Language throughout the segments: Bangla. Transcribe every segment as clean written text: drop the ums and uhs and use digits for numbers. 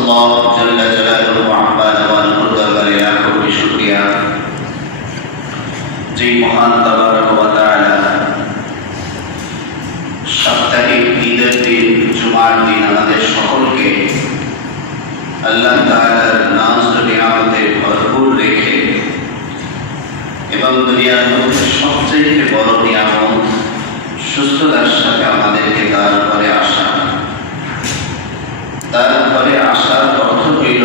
আল্লাহ জাল্লা জালালুহু আহ্বানা ওয়া নুরুদ দরবারে লাখো কোটি শুকরিয়া যে মহান তাবারক ওয়া তাআলা সাপ্তাহিক ঈদের দিন জুমার দিন আমাদের সকলকে আল্লাহ তাআলার নাজ ও নিয়ামতে ভরপুর রেখে এবং দুনিয়ার মধ্যে সবচেয়ে বড় নিয়ামত সুস্থতার সাথে আমাদেরকে তার ঘরে আসা, তার ঘরে আসার অর্থ হইল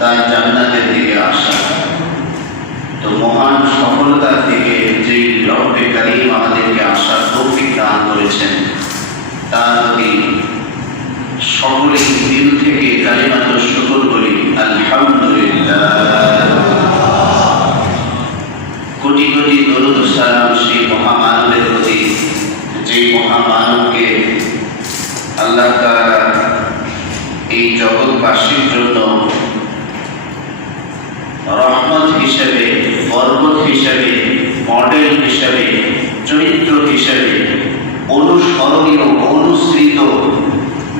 তার জান্নাতের দিকে আসা। তো মহান সফলতার দিকে যেই রব্বে কারীম আমাদেরকে আসার তৌফিক দান করেছেন তার প্রতি সকলেই দিল থেকে কালিমাতুল শুকর বলি আলহামদুলিল্লাহ। কোটি কোটি দরুদ ও সালাম সেই মহামানবের প্রতি, যেই মহামানবকে আল্লাহ তাআলা এই জগৎবাসীর জন্য রহমত হিসেবে, বরকত হিসেবে, মডেল হিসেবে, চরিত্র হিসেবে, অনুসরণীয় অনুসৃত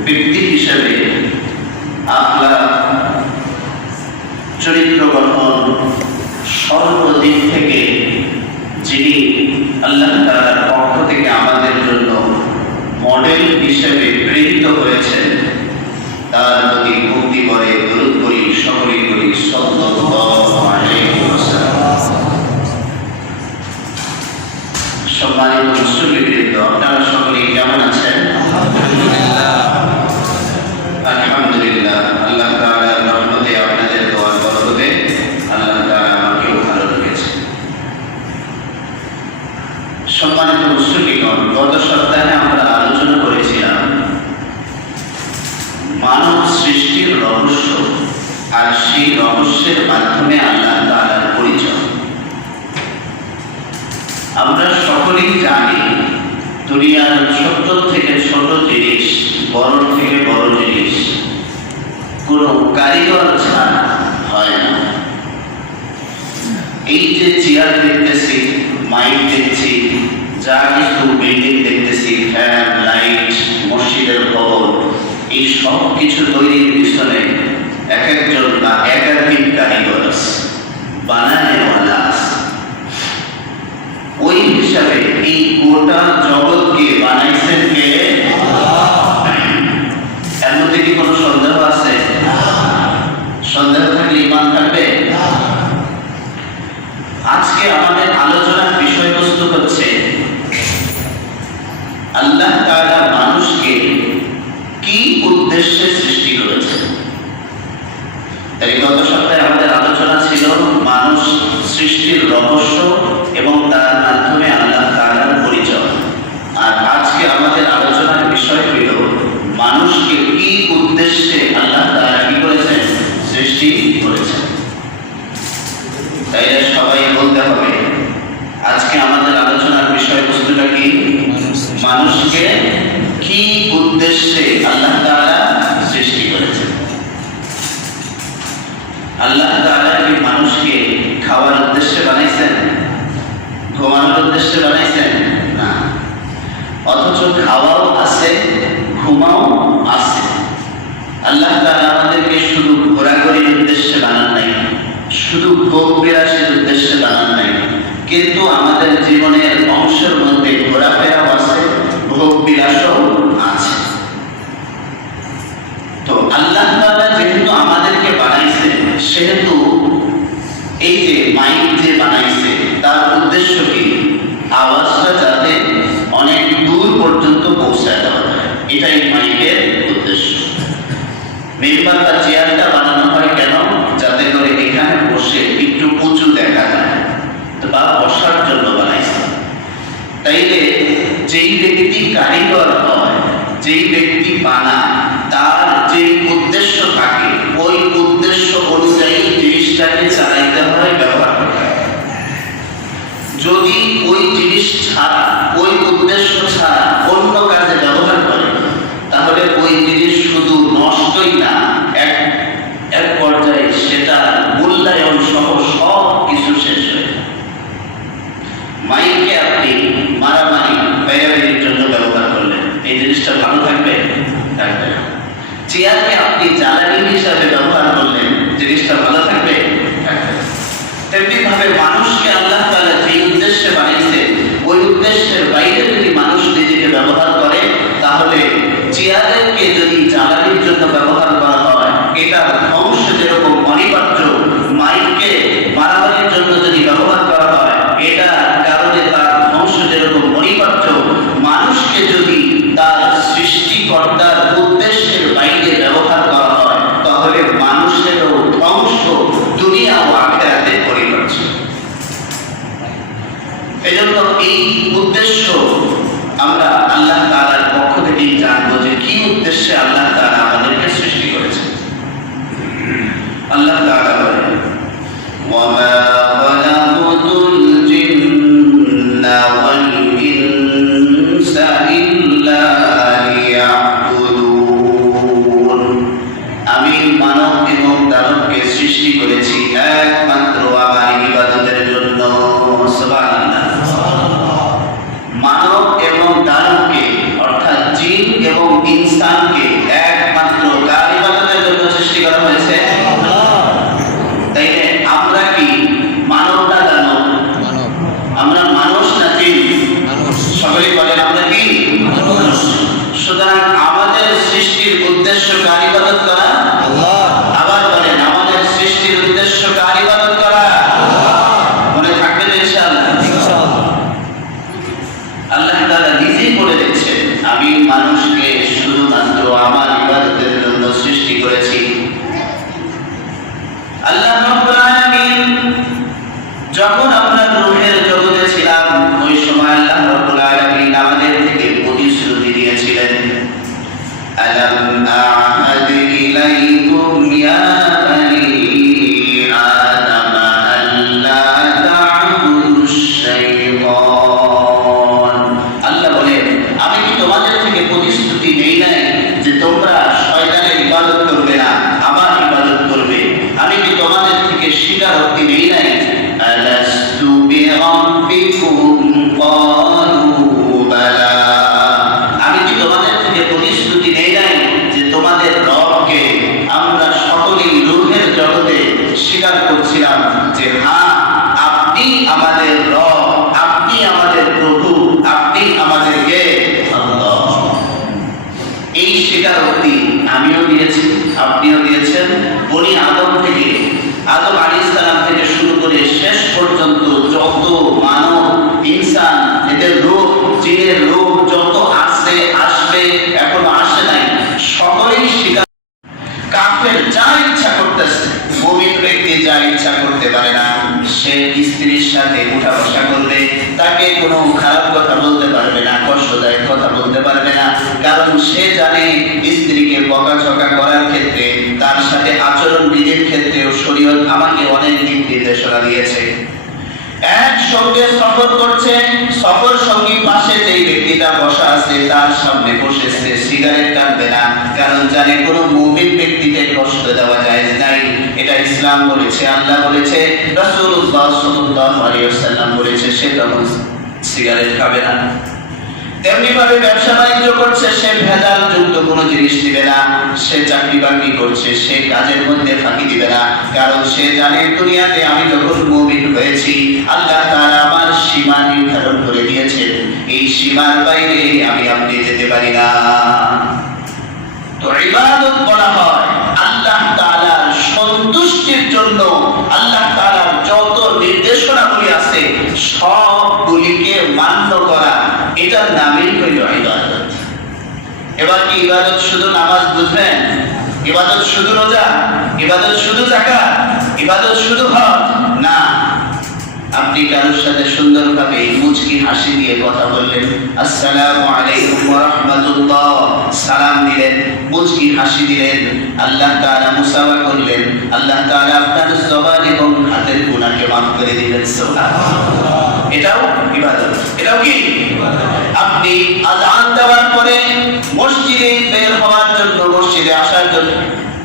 ব্যক্তি হিসেবে, আখলাক, চরিত্র গঠন সর্বদিক থেকে যিনি আল্লাহ তাআলার পক্ষ থেকে আমাদের জন্য মডেল হিসেবে প্রেরিত হয়েছেন তার প্রতি ভক্তি করে দরুদ করি, সকলেই করি সাল্লাল্লাহু আলাইহি ওয়াসাল্লাম। সম্মানিত মুসলিমবৃন্দ, আপনারা সকলেই কেমন আছেন? আলহামদুলিল্লাহ। আল্লাহ তাআলার রহমতে, আপনাদের দোয়ার বরকতে আল্লাহ তাআলা আমাকেও ভালো রেখেছে। সম্মানিত মুসলিমগণ, গত সপ্তাহে আমরা আলোচনা করেছিলাম মানব সৃষ্টির রহস্য আর সেই রহস্যের মাধ্যমে আল্লাহ তাআলার পরিচয়। আমরা সকলেই জানি দুনিয়ার ছোট থেকে ছোট জিনিস, বড় থেকে বড় জিনিস কোনো কারিগর ছাড়া হয় না। এই যে চেয়ার দেখতেছি, মাইক দেখছি, যা কিছু বিল্ডিং দেখতেছি, ফ্যান, লাইট, মসজিদের ভবন, এই সব কিছু তৈরির পিছনে এক একজন বা একাধিক কারিগর আছে, বানানেওয়ালা আছে। ওই হিসাবে এই গোটা জগৎকে বানাইছেন কে? এর মধ্যে কি কোনো সন্দেহ আছে? সন্দেহ থাকলে ঈমান থাকবে? আজকে আমাদের আলোচনার বিষয়বস্তু হচ্ছে আল্লাহ তাআলা মানুষকে কি উদ্দেশ্যে সৃষ্টি করেছেন। তাই গত সপ্তাহে আমাদের আলোচনা ছিল মানুষ সৃষ্টির রহস্য এবং তার মাধ্যমে আল্লাহ তাআলার পরিচয়। আর আজকে আমাদের আলোচনার বিষয় হইল মানুষকে কি উদ্দেশ্যে আল্লাহ তাআলা কি করেছেন? সৃষ্টি করেছেন। তাইলে সবাই বলতে হবে আজকে আমাদের আলোচনার বিষয়বস্তুটা কি? মানুষকে কি উদ্দেশ্যে আল্লাহ তাআলা সৃষ্টি করেছেন। আল্লাহ তাআলা কি মানুষকে খাওয়ার উদ্দেশ্যে বানাইছেন? ঘুমানোর উদ্দেশ্যে বানাইছেন? না। অথচ খাওয়াও আছে, ঘুমাও আছে। আল্লাহ তাআলা আমাদেরকে শুধু ঘোরাঘুরির উদ্দেশ্যে বানান নাই, শুধু ভোগ বিলাসের উদ্দেশ্যে বানান নাই, কিন্তু আমাদের জীবনের অংশের মধ্যে ঘোরাফেরাও আছে, ভোগ বিলাসও আছে। তো আল্লাহ তাআলা যেহেতু আমাদেরকে বানাইছে, সেহেতু এই যে মাইক যে বানাইছে তার উদ্দেশ্য কি? আওয়াজটা যাতে অনেক দূর পর্যন্ত পৌঁছায় দেওয়া যায়, এটাই মাইকের উদ্দেশ্য। মেম্বার বা চেয়ারটা বানানো হয় কেন? যাতে করে এখানে বসে একটু উঁচু দেখা যায়, বা বসার জন্য বানাইছে। তাইলে যেই ব্যক্তি কারিগর হয়, যেই ব্যক্তি বানায়, তার যে উদ্দেশ্য থাকে ওই উদ্দেশ্য অনুযায়ী জিনিসটাকে চালাইতে হয়, ব্যবহার করতে হয়। যদি ওই জিনিস ছাড়া, ওই উদ্দেশ্য ছাড়া অন্য কাজে ব্যবহার করে, তাহলে ওই জিনিস শুধু নষ্টই না, এক পর্যায়ে সেটা মূল্যায়ন সহ সব কিছু শেষ হয়ে যায়। মাইককে আপনি মারামারি, বেয়াদবির জন্য ব্যবহার করলেন, এই জিনিসটা ভালো থাকবে? থাকবে না। চেয়ারকে উদ্দেশ্য আমরা আল্লাহ তাআলার পক্ষ থেকেই জানবো যে কি উদ্দেশ্যে আল্লাহ তাআলা আমাদেরকে সৃষ্টি করেছেন। আল্লাহ তাআলা বলেন, ওয়ামা খালাকুতুল জিন্না ওয়াল ইনসা ইল্লা লিয়াবুদুন। আমি মানব এবং দানবকে সৃষ্টি করেছি একমাত্র আমার ইবাদতের জন্য। সুবহানাল্লাহ। মানব এবং দানবকে অর্থাৎ জিন এবং ইনসানকে একমাত্র কার ইবাদতের জন্য সৃষ্টি করা হয়েছে? তাইলে আমরা কি মানব না দানব? আমরা মানুষ না জিন? সকলেই বলেন আমরা কি মানুষ। সুতরাং আমাদের সৃষ্টির উদ্দেশ্য কার ইবাদত করা? আল্লাহ। আবার বলেন আমাদের সৃষ্টির উদ্দেশ্য কার ইবাদত করা? মনে থাকবে তো ইনশাআল্লাহ? আল্লাহ তাআলা নিজেই বলে দিচ্ছেন, আমি মানুষকে শুধুমাত্র আমার ইবাদতের জন্য সৃষ্টি করেছি। আল্লাহ রাব্বুল আলামিন যখন আমরা রূহের জগতে ছিলাম ওই সময় আল্লাহ রাব্বুল আলামিন আমাদের থেকে প্রতিশ্রুতি দিয়েছিলেন, আলাম আ'হাদ ইলাইকুম ইয়া বানি আদম আল্লা তা'বুদুশ শাইতান। আল্লাহ বলেন, আমি কি তোমাদের থেকে প্রতিশ্রুতি নেই নাই যে তোমরা শয়তানের ইবাদত করবে না, আমার ইবাদত করবে? আমি কি তোমাদের থেকে স্বীকারোক্তি নেই নাই? আলাস্তু বিরাব্বিকুম ক্বালু বালা। আমি কি তোমাদের থেকে প্রতিশ্রুতি নেই নাই যে তোমাদের রবকে আমরা সকলেই রূহের জগতে স্বীকার করছিলাম যে হ্যাঁ আপনি আমাদের রব, আপনি আমাদের প্রভু, আপনি আমাদের কে আল্লাহ। এই স্বীকারোক্তি আমিও দিয়েছি, আপনিও দিয়েছেন। বনি আদম থেকে, আদম আলাইহিস সালাম থেকে শুরু করে শেষ পর্যন্ত যত মানব ইনসান, এদের রূপ, জিনের রূপ যত আসছে, আসবে, এখনো আসে নাই, সকলেই স্বীকার। কাফের যা ইচ্ছা করতেছে, মুমিন ব্যক্তি যা ইচ্ছা করতে পারে না। সে স্ত্রীর সাথে উঠা বসা করবে, তাকে কোনো খারাপ কথা বলতে পারবে না, কষ্টদায়ক কথা বলতে পারবে না, কারণ সে জানে স্ত্রীকে বকাঝকা করার ক্ষেত্রে, তার সাথে আচরণ বিধির ক্ষেত্রেও শরীয়ত আমাকে অনেক দিক নির্দেশনা দিয়েছে। একসঙ্গে সফর করছে, সফর সঙ্গী পাশে যেই ব্যক্তিটা বসা আছে তার সামনে বসেছে, সিগারেট টানবে না, কারণ জানে কোনো মুমিন ব্যক্তিকে কষ্ট দেওয়া যায় নাই। এটা ইসলাম বলেছে, আল্লাহ বলেছে, রাসূলুল্লাহ সাল্লাল্লাহু আলাইহি ওয়াসাল্লাম বলেছে, সে তখন সিগারেট খাবে না। তেমনি ভাবে ব্যবসা বাণিজ্য করছে, সে ভেজাল যুক্ত কোনো জিনিস দিবে না। সে চাকরি বাকরি করছে, সে কাজের মধ্যে ফাঁকি দিবে না, কারণ সে জানে দুনিয়াতে আমি যখন মুমিন হয়েছি আল্লাহ তাআলা আমার সীমা নির্ধারণ করে দিয়েছেন, এই সীমার বাইরে আমি আপনি যেতে পারি না। তো ইবাদত বলা হয় আল্লাহ তাআলার সন্তুষ্টির জন্য। আল্লাহ তাআলার যত নির্দেশনাগুলি আছে সবগুলিকে মান্য করা, এটার নামই হইল ইবাদত। এবার কি ইবাদত শুধু নামাজ বুঝবেন? ইবাদত শুধু রোজা? ইবাদত শুধু যাকাত? ইবাদত শুধু হজ? না। আপনি কারোর সাথে সুন্দরভাবে মুচকি হাসি দিয়ে কথা বললেন, আসসালামু আলাইকুম ওয়া রাহমাতুল্লাহ, সালাম দিলেন, মুচকি হাসি দিলেন, আল্লাহ তাআলা মুসাফা করলেন, আল্লাহ তাআলা আপনার জবান এবং হাতের গুনাহকে মাফ করে দিবেন। সুবহানাল্লাহ। এটাও ইবাদত। এটাও কি ইবাদত? আপনি আযান দেওয়ার পরে মসজিদে বের হওয়ার জন্য, মসজিদে আসার জন্য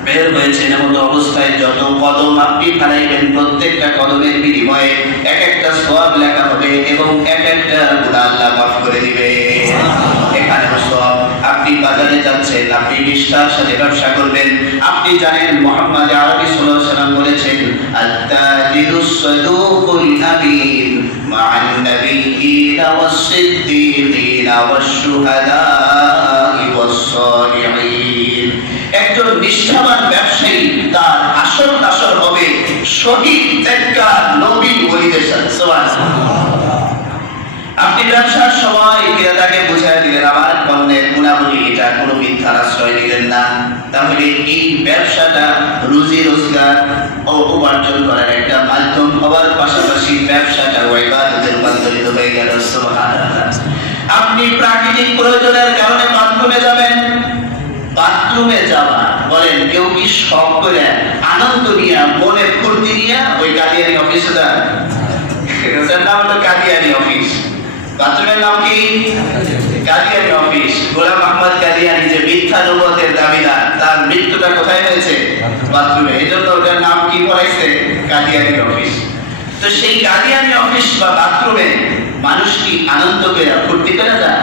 বের হয়েছেন, এমন অবস্থায় যত কদম আপনি ফেলাইবেন প্রত্যেকটা কদমের বিনিময়ে এক একটা সওয়াব লেখা হবে এবং এক একটা গুনাহ আল্লাহ মাফ করে দিবে। এখানে সওয়াব। আপনি বাজারে যাচ্ছেন, আপনি নিষ্ঠার সাথে ব্যবসা করবেন, আপনি জানেন মুহাম্মদ আরবি সাল্লাল্লাহু আলাইহি ওয়াসাল্লাম বলেছেন, আত-তাজিরুস সাদুকুল আমিন মা'আন নাবিয়্যিনা ওয়াস-সিদ্দীকিনা ওয়াশ-শুহাদা'i ওয়াস-সালিহিন। একজন নিষ্ঠাবান ব্যবসায়ী তার আসল হবে শহীদ, নেককার, নবী, ওলিদের সাথে। সুবহানাল্লাহ। আপনি ব্যবসার সময় ক্রেতাকে বুঝাই দিলেন আমার পণ্যের গুণাবলী এটা, কোনো মিথ্যার আশ্রয় দিলেন না, তাহলে এই ব্যবসাটা রুজি রোজগার ও উপার্জন করার একটা মাধ্যম হওয়ার পাশাপাশি ব্যবসাটা ইবাদতে রূপান্তরিত হয়ে গেল। সুবহানাল্লাহ। আপনি প্রাকৃতিক প্রয়োজনের কারণে বাথরুমে যাবেন, বাথরুমে যাওয়া বলেন কেউ কি শখ করে আনন্দ নিয়ে মনে ফুর্তি নিয়ে ওই কাদিয়ানি অফিসে যান? এটার নাম হলো কাদিয়ানি অফিস। বাথরুমের নাম কি? কাদিয়ানি অফিস। গোলাম আহমদ কাদিয়ানি যে মিথ্যা নবুয়তের দাবিদার, তার মৃত্যুটা কোথায় হয়েছে? বাথরুমে। এজন্য ওটার নাম কি করাইছে? কাদিয়ানি অফিস। তো সেই কাদিয়ানি অফিস বা বাথরুমে মানুষ কি আনন্দ করে ফুর্তি করে যায়?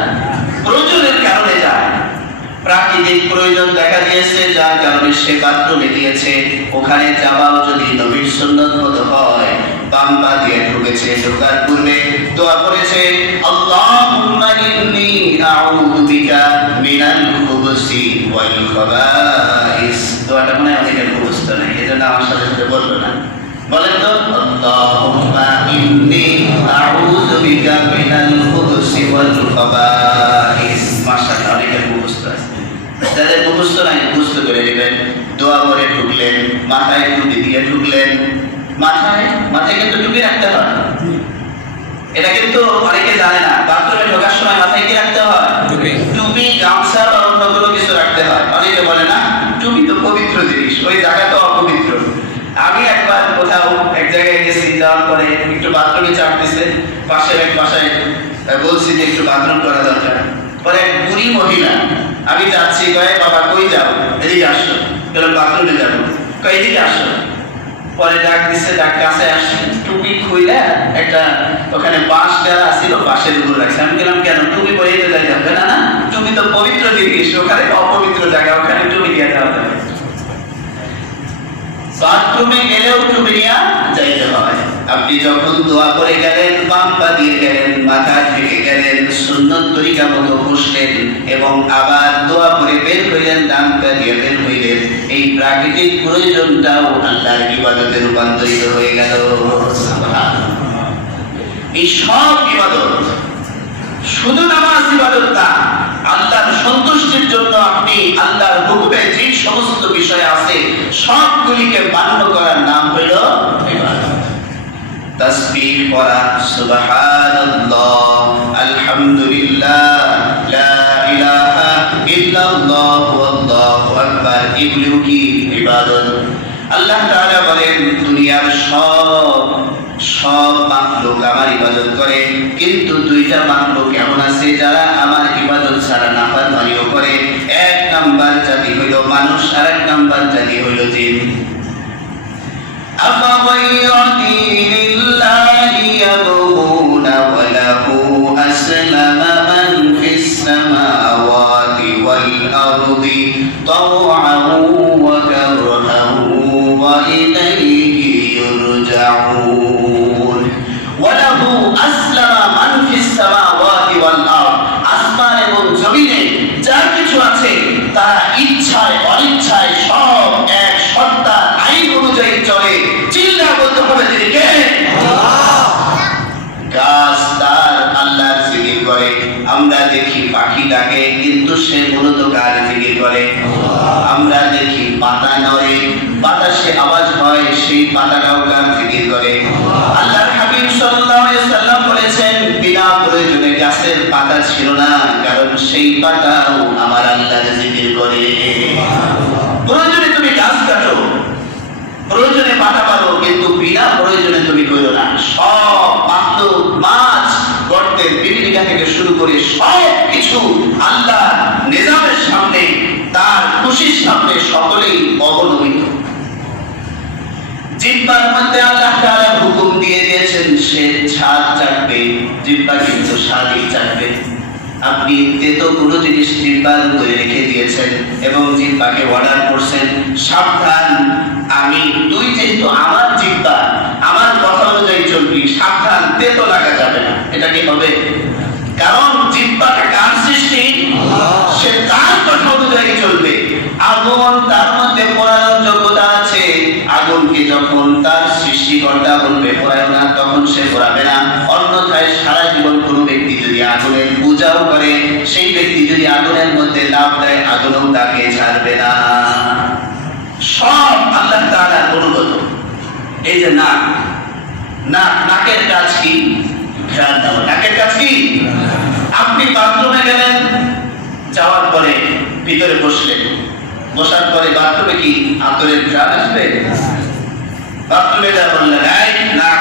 প্রয়োজনের কারণে যায়। প্রাকৃতিক প্রয়োজন দেখা দিয়েছে যার কারণে সে বাথরুমে গিয়েছে, ওখানে যাওয়াও যদি নবীর সুন্নাত মতো হয়, বাম্বা দিয়ে ঢুকেছে, ঢোকার পূর্বে দোয়া করেছে আল্লাহুম্মা ইন্নী আউযু বিকা মিনাল খুবুসি ওয়াল খাবাইস। দোয়াটা মনে হয় অনেকের মুখস্থ নেই, এজন্য আমার সাথে সাথে বলবো না। বলেন তো আল্লাহুম্মা ইন্নী আউযু বিকা মিনাল খুবুসি ওয়াল খাবাইস। মাশাআল্লাহ, অনেকের মুখস্থ আছে। যাদের মুখস্থ নাই মুখস্থ করে নেবেন। দোয়া করে ঢুকলেন, মাথায় টুপি দিয়ে ঢুকলেন। মাথায় কিন্তু টুপি রাখতে হয়, এটা কিন্তু অনেকে জানে না। বাথরুমে ঢোকার সময় মাথায় কি রাখতে হয়? টুপি, গামছা বা অন্য কোনো কিছু রাখতে হয়। অনেকে বলে না টুপি তো পবিত্র জিনিস, ওই জায়গাটা অপবিত্র। আমি একবার কোথাও এক জায়গায় গেছি, যাওয়ার পরে একটু বাথরুমে চাপ দিছে, পাশের এক বাসায় বলছি যে একটু বাথরুম করা দরকার। পরে এক বুড়ি মহিলা, আমি যাচ্ছি, কয়ে বাবা কই যাও? এদিকে আসো। বললাম বাথরুমে যাবো। কয় এদিকে আসো। পরে ডাক দিচ্ছে, ডাক কাছে আসছে, টুপি খুইলা একটা ওখানে বাঁশ দেওয়া ছিল, বাঁশের উপর রাখছে। আমি গেলাম কেন? টুপি পরে তো যাই যাবে না, না টুপি তো পবিত্র জিনিস, ওখানে অপবিত্র জায়গা, ওখানে টুপি দিয়ে দেওয়া যাবে। বাথরুমে গেলেও টুপি নিয়ে যাইতে হয়। আপনি যখন দোয়া করে গেলেন, বাম্পা দিয়ে গেলেন, মাথা থেকে গেলেন, সুন্নত তরিকা মতো বসলেন এবং আবার দোয়া করে বের হইলেন, ডান পা দিয়ে বের হইলেন, এই প্রাকৃতিক প্রয়োজনটাও আল্লাহর ইবাদতে রূপান্তরিত হয়ে গেল। এই সব ইবাদত, শুধু নামাজ ইবাদত না, আল্লাহর সন্তুষ্টির জন্য আপনি আল্লাহর হুকুমে যে সমস্ত বিষয় আছে সবগুলিকে মান্য করার নাম হইল ইবাদত। তাসবিহ পড়া, সুবহানাল্লাহ, আলহামদুলিল্লাহ, লা ইলাহা ইল্লাল্লাহ, আল্লাহু আকবার, এগুলো কি ইবাদত? আল্লাহ তাআলা বলেন দুনিয়ার সব মাখলুক আমার ইবাদত করে, কিন্তু দুইটা মাখলুক এমন আছে যারা আমার ইবাদত ছাড়া নাফরমানিও করে। এক নাম্বার জাতি হইল মানুষ, আর এক নাম্বার জাতি হইল জিন। أفغير دين الله يبغون وله أسلم من في السماوات والأرض طوعا وكرها وإليه يرجعون وله أسلم من في السماوات والأرض। আসমান এবং জমিনে যা কিছু আছে তারা ইচ্ছায় অনিচ্ছায় সব এক সত্তার আইন অনুযায়ী চলে। চিল্লা বলতে হবে তিনি কে? আল্লাহ। গাছ তার আল্লাহর জিকির করে। আমরা দেখি পাখি ডাকে, কিন্তু সে মূলত কার জিকির করে? আমরা দেখি পাতা নড়ে, বাতাসে আওয়াজ হয়, সেই পাতাটাও কার জিকির করে? আল্লাহর হাবিব সাল্লাল্লাহু আলাইহি সাল্লাম বলেছেন বিনা প্রয়োজনে গাছের পাতা ছিল না, কারণ সেই পাতাও আমার আল্লাহর জিকির করে। প্রয়োজনে তুমি গাছ কাটো, প্রয়োজনে পাতা পারো, কিন্তু বিনা প্রয়োজনে তুমি করো না। সব মাখলুক, মাছ, গর্তের পিপিলিকা থেকে শুরু করে সব কিছু আল্লাহ নিজামের সামনে, তার খুশির সামনে সকলেই অবনমিত। জিহ্বার মধ্যে আল্লাহ তাআলা হুকুম দিয়ে দিয়েছেন সে স্বাদ চাখবে, জিহ্বা কিন্তু স্বাদই চাখবে। আপনি তেতো কোনো জিনিস জিহ্বার উপরে রেখে দিয়েছেন এবং জিহ্বাকে অর্ডার করছেন সাবধান, তুই যেহেতু আমার জিহ্বা, আমার কথা অনুযায়ী চলবি, সাবধান, তেতো লাগা যাবে না। এটা কি হবে? কারণ জিহ্বাটা কার সৃষ্টি? সে তার কথা অনুযায়ী চলবে। আগুন, তার মধ্যে পোড়ানোর যোগ্যতা আছে। আগুনকে যখন তার সৃষ্টিকর্তা বলবে পোড়ায় না, তখন সে পোড়াবে না। অন্যথায় সারা জীবন কোনো ব্যক্তি উজাও করে, সেই ব্যক্তি যদি আগুনের মধ্যে লাফ দেয় আগুনও তাকে ছাড়বে না। সব আল্লাহ তাআলার অনুগত। এই যে নাকের কাজ কি? ঘ্রাণ দেওয়া। নাকের কাজ কি? আপনি বাথরুমে গেলেন, যাওয়ার পরে ভিতরে বসলেন, বসার পরে বাথরুমে কি আতরের ঘ্রাণ আসবে? বাথরুমে যা বললেন, নাক,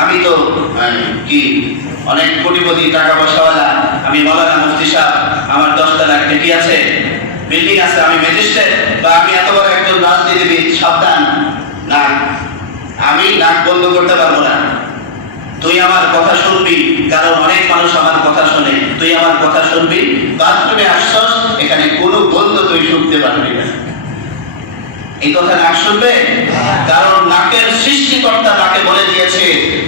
আমি তো কি অনেক কোটিপতি, টাকা পয়সাওয়ালা, আমি মাওলানা মুফতি সাহেব, আমার 10 তলা ঠেকি আছে, বিল্ডিং আছে, আমি ম্যাজিস্ট্রেট, বা আমি এত বড় একজন রাজনীতিবিদ, সাবধান, নাক, আমি নাক বন্ধ করতে পারবো না। তুই আমার কথা শুনবি, কারণ অনেক মানুষ আমার কথা শোনে, তুই আমার কথা শুনবি। বাথরুমে আসছস, এখানে কোনো বন্ধ তুই শুনতে পারবি না। এই কথা নাক শুনবে? কারণ নাকের সৃষ্টিকর্তা তাকে বলে দিয়েছে,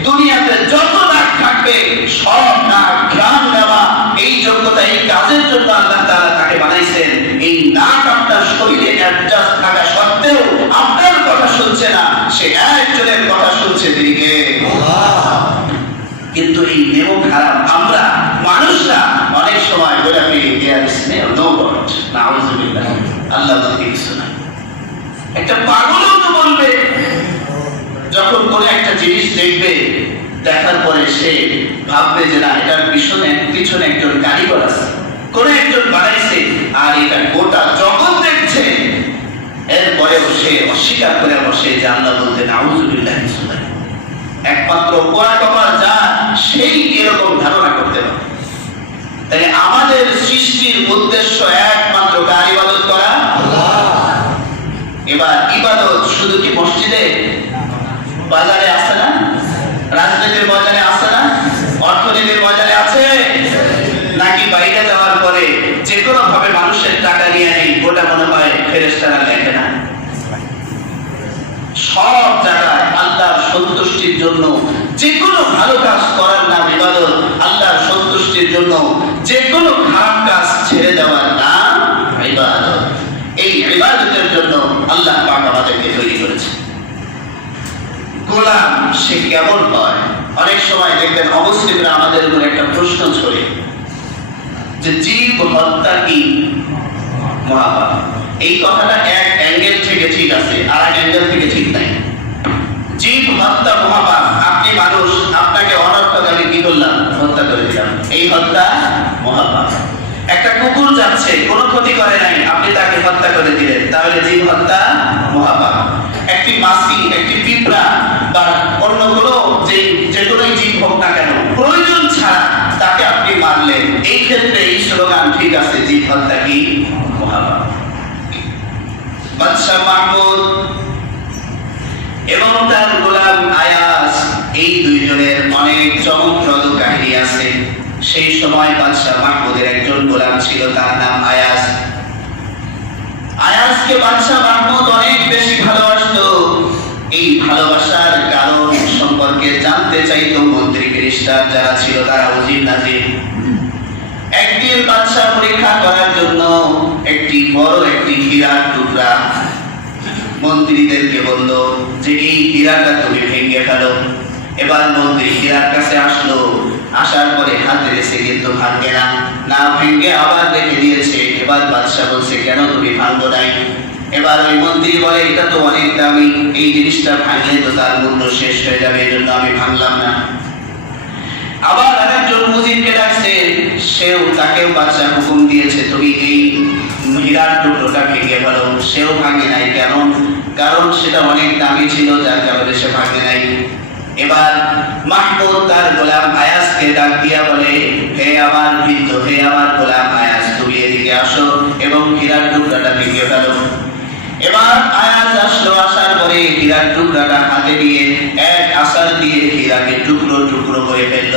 দুনিয়াতে যত নাক থাকবে সব নাক ঘ্রাণ দেওয়া, এই যোগ্যতা, এই কাজের জন্য আল্লাহ তাআলা তাকে বানাইছেন। এই নাক আপনার শরীরে অ্যাডজাস্ট থাকা সত্ত্বেও আপনার কথা শুনছে না, সে একজনের কথা শুনছে, তিনি কে? আল্লাহ। কিন্তু এই নেমক হারাম আমরা মানুষরা অনেক সময় বলে ফেলি, দেয়ার ইজ নো গড, নাউযুবিল্লাহ, আল্লাহ বলতে কিছু না। একটা পাগলও তো বলবে, যখন কোন একটা জিনিস দেখবে, দেখার পরে সে ভাববে যে না, এটার পিছনে একজন কারিগর আছে, কোন একজন বানাইছে, আর এটা গোটা জগৎ দেখছে, এরপরেও সে অস্বীকার করে বসে যে আল্লাহ বলতে নাউযুবিল্লাহ কিছু নাই। একমাত্র পোড়া কপাল যার, সেই এরকম ধারণা করতে পারে। তাই আমাদের সৃষ্টির উদ্দেশ্য একমাত্র কার ইবাদত করা? আল্লাহ। এবার ইবাদত শুধু কি মসজিদে, বাজারে আছে না? রাজনীতির ময়দানে আছে না? অর্থনীতির ময়দানে আছে? নাকি বাইরে যাওয়ার পরে যে কোনো ভাবে মানুষের টাকা নিয়ে নেই, ওটা মনে হয় ফেরেশতারা লেখে না? সব জায়গায় আল্লাহর সন্তুষ্টির জন্য যে কোনো ভালো কাজ করার নাম ইবাদত, আল্লাহর সন্তুষ্টির জন্য যে কোনো খারাপ কাজ ছেড়ে দেওয়ার নাম ইবাদত। এই ইবাদতের জন্য আল্লাহ পাক আমাদেরকে তৈরি করেছে। গোলাম সে কেমন হয়? অনেক সময় দেখবেন অমুসলিমরা আমাদের উপর একটা প্রশ্ন ছড়ে যে জীব হত্যা কি মহাপাপ। এই কথাটা এক অ্যাঙ্গেল থেকে ঠিক আছে, আর এক অ্যাঙ্গেল থেকে ঠিক নাই। জীব হত্যা মহাপাপ। আপনি মানুষ, আপনাকে অনর্থক আমি কি করলাম? হত্যা করে দিলাম, এই হত্যা মহাপাপ। একটা কুকুর যাচ্ছে, কোনো ক্ষতি করে নাই, আপনি তাকে হত্যা করে দিলেন, তাহলে জীব হত্যা মহাপাপ। একটি মাছি, একটি পিঁপড়া বা অন্য কোনো যে কোনো জীব হোক না কেন, প্রয়োজন ছাড়া তাকে আপনি মারলেন, এই ক্ষেত্রে এই স্লোগান ঠিক আছে, জীব হত্যা কি মহাপাপ। বাদশা মাহমুদ এবং তার গোলাম আয়াজ, এই দুইজনের অনেক চমকপ্রদ কাহিনী আছে। সেই সময় বাদশা মাহমুদের একজন গোলাম ছিল, তার নাম আয়াজ। আয়াজকে বাদশা মাহমুদ অনেক বেশি ভালোবাসতো। এই ভালোবাসার কারণ সম্পর্কে জানতে চাইতো মন্ত্রী মিনিস্টার যারা ছিল, তারা উজির নাজির। একদিন বাদশা পরীক্ষা করার জন্য একটি হীরার টুকরা মন্ত্রীদেরকে বলল যে এই হীরাটা তুমি ভেঙে ফেলো। এবার মন্ত্রী হীরার কাছে আসলো, আসার পরে হাতে রেখে কিন্তু ভাঙে না ভেঙে আবার রেখে দিয়েছে। এবার বাদশা বলছে কেন তুমি ভাঙো নাই? এবার ওই মন্ত্রী বলে এটা তো অনেক দামি, এই জিনিসটা ভাঙলে তো তার মূল্য শেষ হয়ে যাবে, এই জন্য আমি ভাঙলাম না। আবার আরেকজন মুজিবকে ডাকছে, তাকেও বাদশা হুকুম দিয়েছে তুমি এই হীরার টুকরোটা ভেঙে ফেলো। সেও ভাঙে নাই। কেন? কারণ সেটা অনেক দামি ছিল, যার কারণে সে ভাঙে নাই। এবার মাহমুদ তার গোলাম আয়াজকে ডাক দিয়া বলে, হে আমার বৃদ্ধ, হে আমার গোলাম আয়াজ, তুমি এদিকে আসো এবং হীরার টুকরাটা ভেঙে ফেলো। এবার আয়াজ আসলো, আসার পরে হীরার টুকরাটা হাতে নিয়ে এক আসার দিয়ে হীরাকে টুকরো টুকরো করে ফেলল।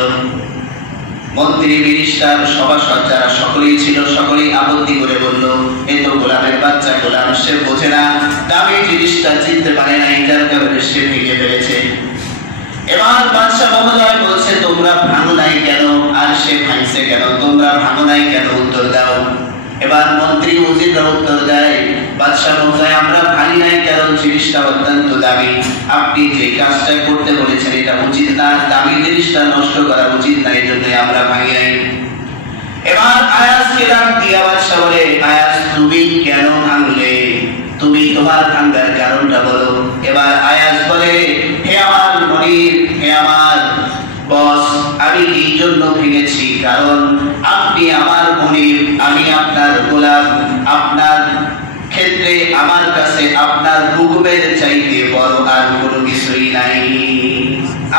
মন্ত্রী মিনিস্টার সভাসদ যারা সকলেই ছিল, সকলেই আপত্তি করে বলল এ তো গোলামের বাচ্চা, গোলাম সে বোঝে না, দামি জিনিসটা চিনতে পারে না, যার কারণে সে ভেঙে ফেলেছে। এবার বাদশা মহোদয় বলছে তোমরা ভাঙো নাই কেন, আর সে ভাঙছে কেন, তোমরা ভাঙো নাই কেন, উত্তর দাও। এবার মন্ত্রী উজিররা উত্তর দেয়, বাদশা মহোদয় আমরা ভাঙি নাই কারণ জিনিসটা অত্যন্ত দামি, আপনি যে কাজটা করতে বলেছেন এটা উচিত না, দামি জিনিসটা নষ্ট করা উচিত না, এই জন্য আমরা ভাঙি নাই। আয়াজকে ডাক দিয়ে বাদশা বলে, আয়াজ তুমি কেন ভাঙলে? তুমি তোমার ভাঙার কারণটা বলো। এবার আয়াজ বলে, হে আমার মনিব, হে আমার বস, আমি এই জন্য ভেঙেছি কারণ আপনি আমার মনিব, আমি আপনার গোলাম। আপনার ক্ষেত্রে আমার কাছে আপনার হুকুমের চাইতে বড় আর কোনো কিছুই নাই।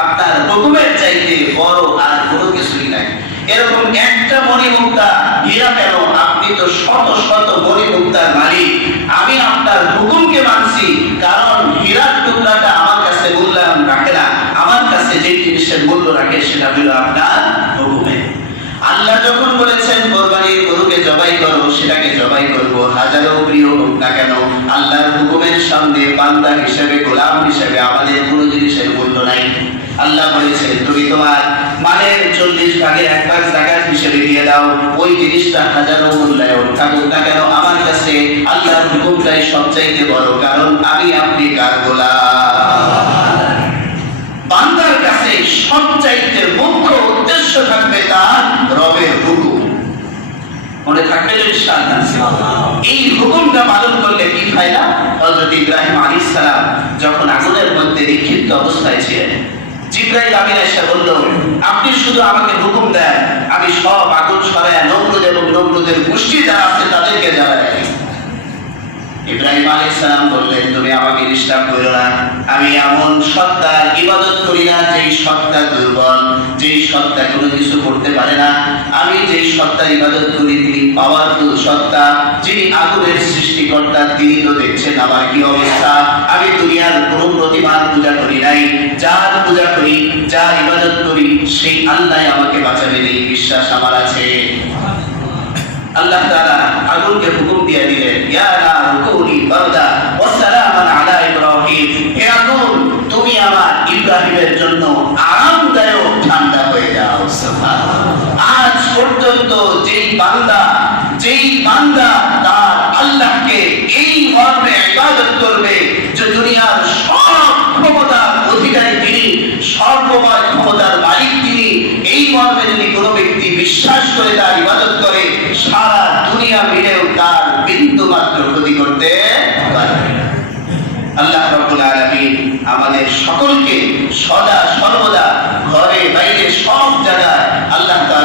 আপনার হুকুমের চাইতে বড় আর কোনো কিছুই নাই। এরকম একটা মণিমুক্তা হীরা কেন? আপনি তো শত শত মণিমুক্তার মালিক। আমি আপনার হুকুমকে মানছি কারণ হীরার টুকরাটা আমার কাছে মূল্য রাখে না। আমার কাছে যে জিনিসের মূল্য রাখে সেটা হলো আপনার হুকুমে। আল্লাহ যখন বলেছেন কোরবানির গরুকে জবাই করো, সেটাকে জবাই করব, হাজারো প্রিয় হোক না কেন। আল্লাহর হুকুমের সামনে বান্দা হিসেবে, গোলাম হিসেবে আমাদের কোনো জিনিসের মূল্য নাই। আল্লাহ বলেছেন তুমি তোমার মালের 40 ভাগের 1 ভাগ যাকাত হিসেবে দিয়ে দাও, ওই জিনিসটা হাজারো মূল্যায়ন থাকুক না কেন, আমার কাছে আল্লাহর হুকুমটাই সবচাইতে বড়, কারণ আমি আপনি কার গোলাম। বান্দার কাছে সবচাইতে মুখ্য উদ্দেশ্য থাকবে তার রবের হুকুম। মনে থাকবে ইনশাআল্লাহ। এই হুকুমটা পালন করলে কি ফায়দা? হযরত ইব্রাহিম আলাইহিস সালাম যখন আগুনের মধ্যে নিক্ষিপ্ত অবস্থায় ছিলেন, জিবরাইল আমিন এসে বলল, আপনি শুধু আমাকে হুকুম দেন, আমি সব আগুন সরায় নমরুদ এবং নমরুদের গোষ্ঠী যারা আছে তাদেরকে জ্বালায়। ইব্রাহিম আলাইহিস সালাম বললেন, তুমি আমাকে ডিস্টার্ব করো না। আমি এমন সত্তার ইবাদত করি না যেই সত্তা দুর্বল, যেই সত্তা কোনো কিছু করতে পারে না। আমি যেই সত্তার ইবাদত করি তিনি পাওয়ারফুল সত্তা, যিনি আগুনের সৃষ্টিকর্তা, তিনি তো দেখছেন আমার কি অবস্থা। আমি দুনিয়ার কোনো প্রতিমার পূজা করি নাই, যার পূজা করি, যার ইবাদত করি সেই আল্লাহ আমাকে বাঁচাবেন, এই বিশ্বাস আমার আছে। আল্লাহ তাআলা আগুনকে হুকুম দিয়ে দিলেন, ইয়া নারু কুনি বারদা ওয়া সালামান আলা ইব্রাহিম, হে আগুন তুমি আমার ইব্রাহিমের জন্য আরামদায়ক ঠান্ডা হয়ে যাও। সুবহানাল্লাহ। আজ পর্যন্ত যেই বান্দা তার আল্লাহকে এই মর্মে ইবাদত করবে যে দুনিয়ার সব ক্ষমতার অধিকারী তিনি, সর্বময় ক্ষমতার মালিক তিনি, এই মর্মে যদি কোনো ব্যক্তি বিশ্বাস করে তার ইবাদত করে, সারা দুনিয়া মিলেও তার বিন্দু মাত্র ক্ষতি করতে পারবে না। আল্লাহ রাব্বুল আলামিন আমাদের সকলকে সদা সর্বদা ঘরে বাইরে সব জায়গায় আল্লাহ তাআলা